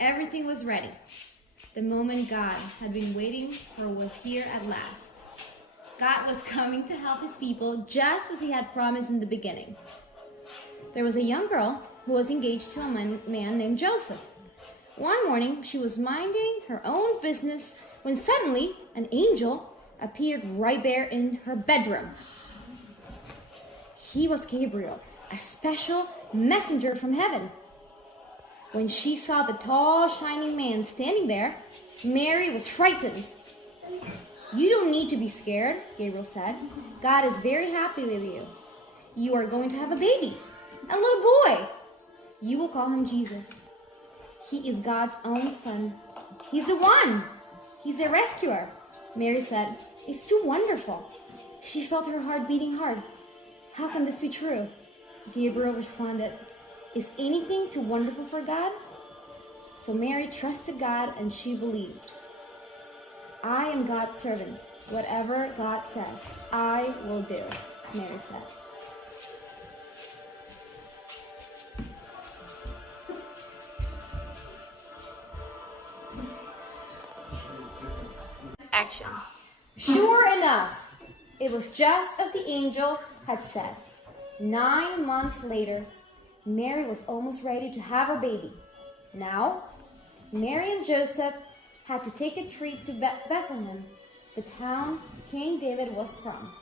Everything was ready. The moment God had been waiting for was here at last. God was coming to help his people just as he had promised in the beginning. There was a young girl who was engaged to a man named Joseph. One morning, she was minding her own business when suddenly an angel appeared right there in her bedroom. He was Gabriel, a special messenger from heaven. When she saw the tall, shining man standing there, Mary was frightened. "You don't need to be scared," Gabriel said. "God is very happy with you. You are going to have a baby, a little boy. You will call him Jesus. He is God's own son. He's the one. He's a rescuer." Mary said, "It's too wonderful." She felt her heart beating hard. "How can this be true?" Gabriel responded, "Is anything too wonderful for God?" So Mary trusted God and she believed. "I am God's servant. Whatever God says, I will do," Mary said. Action. Sure enough, it was just as the angel had said. 9 months later, Mary was almost ready to have her baby. Now, Mary and Joseph had to take a trip to Bethlehem, the town King David was from.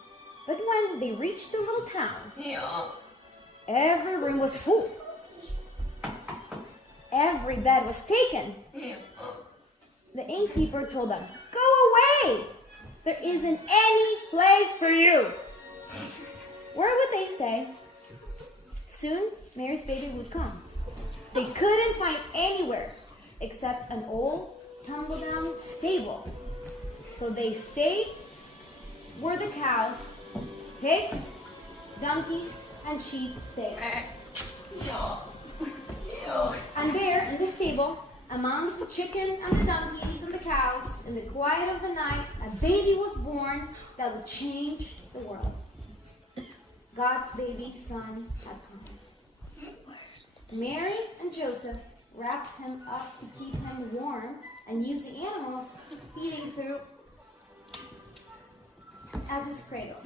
But when they reached the little town, every room was full. Every bed was taken. The innkeeper told them, "Go away! There isn't any place for you." Where would they stay? Soon, Mary's baby would come. They couldn't find anywhere except an old, tumble-down stable. So they stayed where the cows, pigs, donkeys, and sheep stayed. And there, in the stable, amongst the chicken and the donkeys and the cows, in the quiet of the night, a baby was born that would change the world. God's baby son had come. Mary and Joseph wrapped him up to keep him warm and used the animals feeding through as his cradle.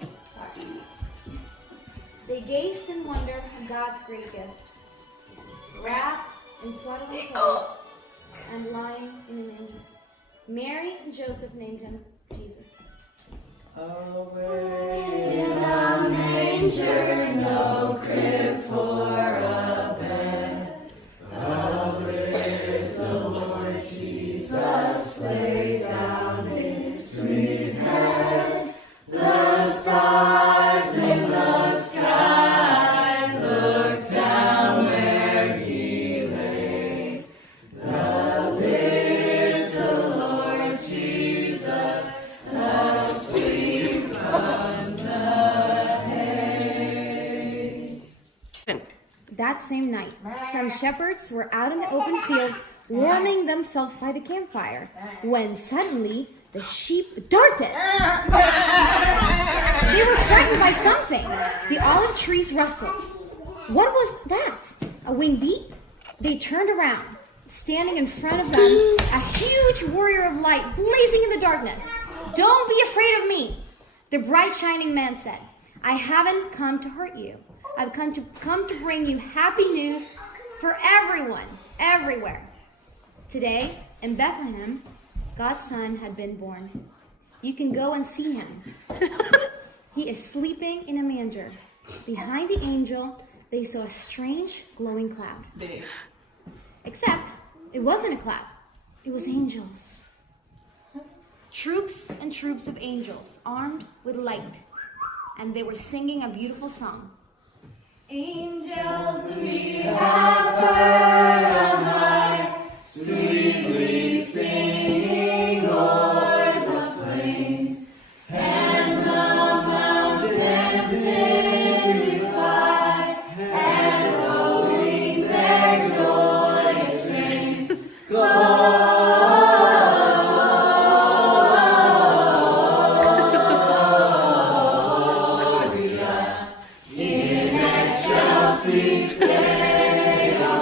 They gazed in wonder at God's great gift, wrapped in swaddling clothes and lying in a manger. Mary and Joseph named him Jesus. Away in a manger, no crib for a bed, the little Lord Jesus laid down his sweet head. The stars in the sky looked down where he lay. The little Lord Jesus, the sweet one, the hay. That same night, some shepherds were out in the open fields warming themselves by the campfire when suddenly the sheep darted. They were frightened by something. The olive trees rustled. What was that? A winged bee? They turned around. Standing in front of them, a huge warrior of light blazing in the darkness. "Don't be afraid of me," the bright shining man said. "I haven't come to hurt you. I've come to bring you happy news for everyone, everywhere. Today, in Bethlehem, God's son had been born. You can go and see him. He is sleeping in a manger." Behind the angel, they saw a strange glowing cloud. Except, it wasn't a cloud. It was angels. Troops and troops of angels, armed with light. And they were singing a beautiful song. Angels we have heard on high, sweetly singing o'er the plains, and the mountains in reply, echoing their joyous strains. Gloria in excelsis Deo,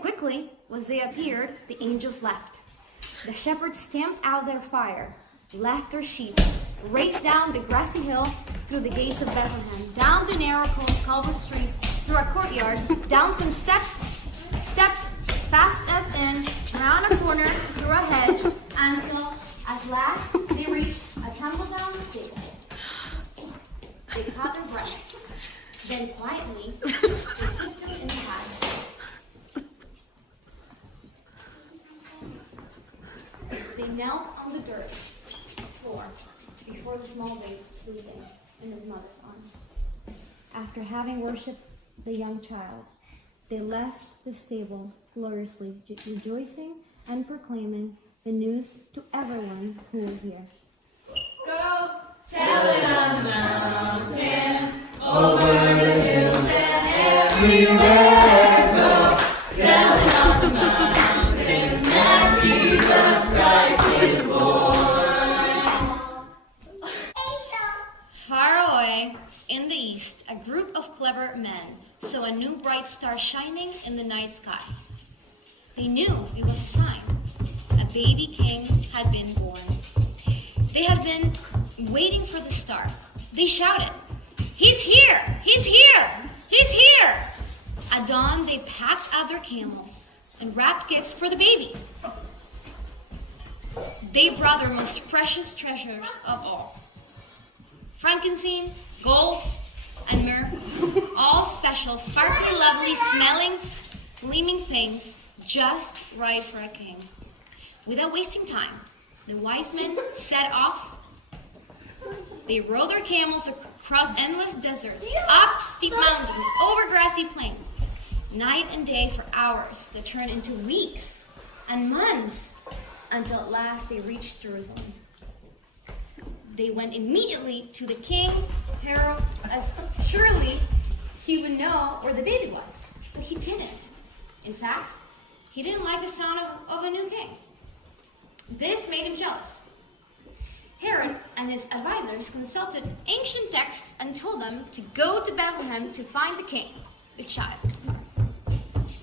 quickly, as they appeared, the angels left. The shepherds stamped out their fire, left their sheep, raced down the grassy hill, through the gates of Bethlehem, down the narrow cobbled streets, through a courtyard, down some steps, past us in, round a corner, through a hedge, until at last they reached a tumble-down stable. They caught their breath. Then quietly, they tiptoed inside. They knelt on the dirt floor before the small babe sleeping in his mother's arms. After having worshipped the young child, they left the stable gloriously, rejoicing and proclaiming the news to everyone who will hear. Go tell it on the mountain, over the hills and everywhere. Go tell it on the mountain that Jesus Christ is born. Far away in the east, a group of clever men saw a new bright star shining in the night sky. They knew it was a sign. A baby king had been born. They had been waiting for the star. They shouted, "He's here! He's here! He's here!" At dawn, they packed up their camels and wrapped gifts for the baby. They brought their most precious treasures of all: frankincense, gold, and myrrh, all special, sparkly, lovely, smelling, gleaming things, just right for a king. Without wasting time, the wise men set off. They rode their camels across endless deserts, up steep mountains, over grassy plains, night and day for hours that turned into weeks and months, until at last they reached Jerusalem. They went immediately to the king, Herod, as surely he would know where the baby was, but he didn't. In fact, he didn't like the sound of a new king. This made him jealous. Herod and his advisors consulted ancient texts and told them to go to Bethlehem to find the king, the child.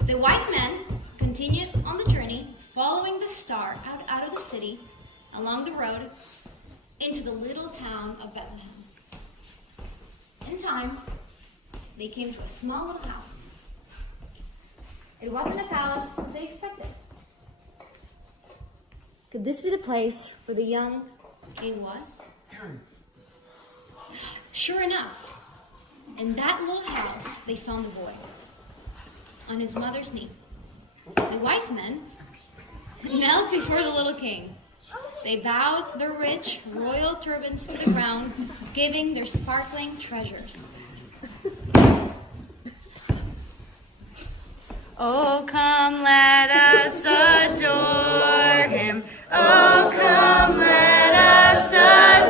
The wise men continued on the journey, following the star out of the city, along the road, into the little town of Bethlehem. In time, they came to a small little house. It wasn't a palace as they expected. Could this be the place where the young king was? Sure enough, in that little house, they found the boy on his mother's knee. The wise men knelt before the little king. They bowed their rich royal turbans to the ground, giving their sparkling treasures. Oh, come, let us adore him. Oh, come, let us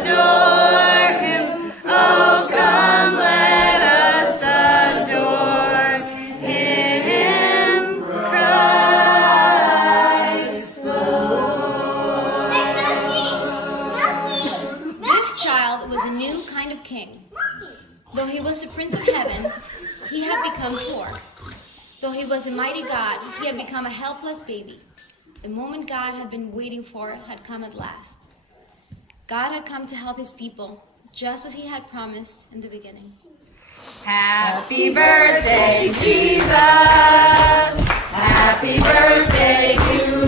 adore him. Oh, come, let us adore him, Christ the Lord. This child was a new kind of king. Though he was the Prince of Heaven, he had become poor. Though he was a mighty God, he had become a helpless baby. The moment God had been waiting for had come at last. God had come to help his people, just as he had promised in the beginning. Happy birthday, Jesus. Happy birthday to